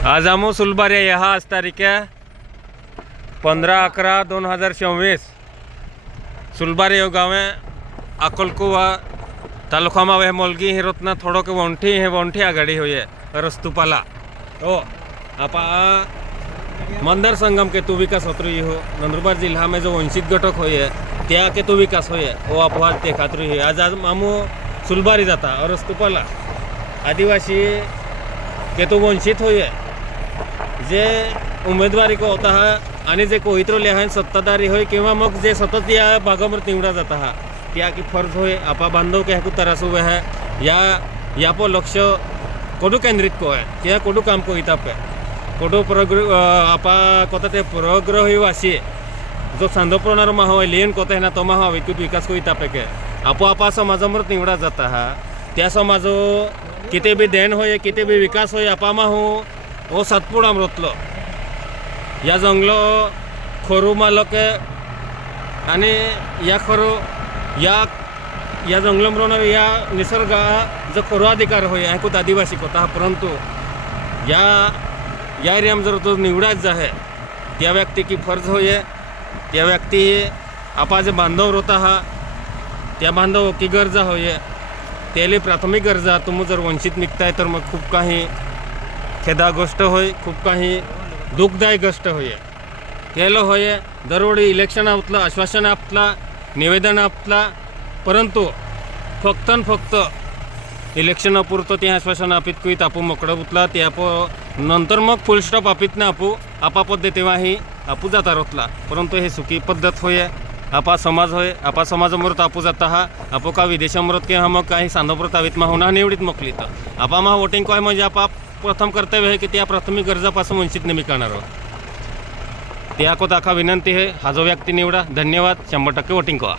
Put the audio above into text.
आज आमो सुलबार्या हा आज तारीख आहे पंधरा अकरा दोन हजार चोवीस सुलबार हे गावे अकोलकुवा तालुका तालुकामा हे मोलगी हे रत्ना थोडं की वंठी हे वंठी आघाडी होय रस्तुपाला। हो आपा मंदार संगम केतू विकास होतरी हो नंदुरबार जिल्हा में जो वंचित घटक होय त्या केतू विकास होय हो अपवाद ते खात्री होय आज आज मामू सुलबारी जाता रस्तुपाला। आदिवासी केतू वंचित होय जे उमेदवारी को होता हा, आणि जे कोहित्रोले आहे सत्ताधारी होय, किंवा मग जे सतत या भागावर निवडा जाता हा त्या की फ़र्ज़ होय, आपा बांधव के हकू तरस हुए है, या या पो लक्ष कोडू केंद्रित को है त्या कोडू काम को इताप है। कोडू प्रग्र आपा कोता ते प्रग्रही वासी जो सांदोपणार महा होय लेन कोता है ना तो महा विद्युत विकास को इतापे के। आपो आपा समाजावर निवडा जाता हा, त्या समाजो किती बी देण होय, किती बी विकास होय, आपा मा हो सातपुडाम रोतलो अमृतलो. या जंगलो खोरू मालके आणि या खरो या या जंगलमरोन या निसर्गा जो खरो अधिकार होय ऐकूत आदिवासी कोता परंतु या या एरियाम जर तो निवडाच जो आहे त्या व्यक्ती की फर्ज होय त्या व्यक्ती आपा जे बांधव होता हा त्या बांधव की गरजा होय त्याले प्राथमिक गरजा तुम्ही जर वंचित निघताय तर मग खूप काही खेदा गोष्ट होय खूप काही दुःखदायक गोष्ट होय. केलं होय दरवेळी इलेक्शन आपलं आश्वासन आपला निवेदन आपला परंतु फक्त न फक्त इलेक्शनापुरतं ते आश्वासन आपीत कुईत आपू मोकळं उतला ते आप नंतर मग फुल स्टॉप आपीत ना आपू आपा पद्धतीवाही आपू जाता रोतला. परंतु हे सुखी पद्धत होय आपा समाज होय आपा समाजामृत आपू जाता हा आपो का विदेशामृत किंवा मग काही सांदोप्रत आवीत मा होणार निवडीत मोकली तर आपा मा वोटिंग काय म्हणजे आपाप प्रथम कर्तव्य आहे की त्या प्राथमिक गरजापासून वंचित नेहमी करणार आहोत. त्या को दाखा विनंती आहे. हा जो व्यक्ती निवडा धन्यवाद. शंभर टक्के वोटिंग करा.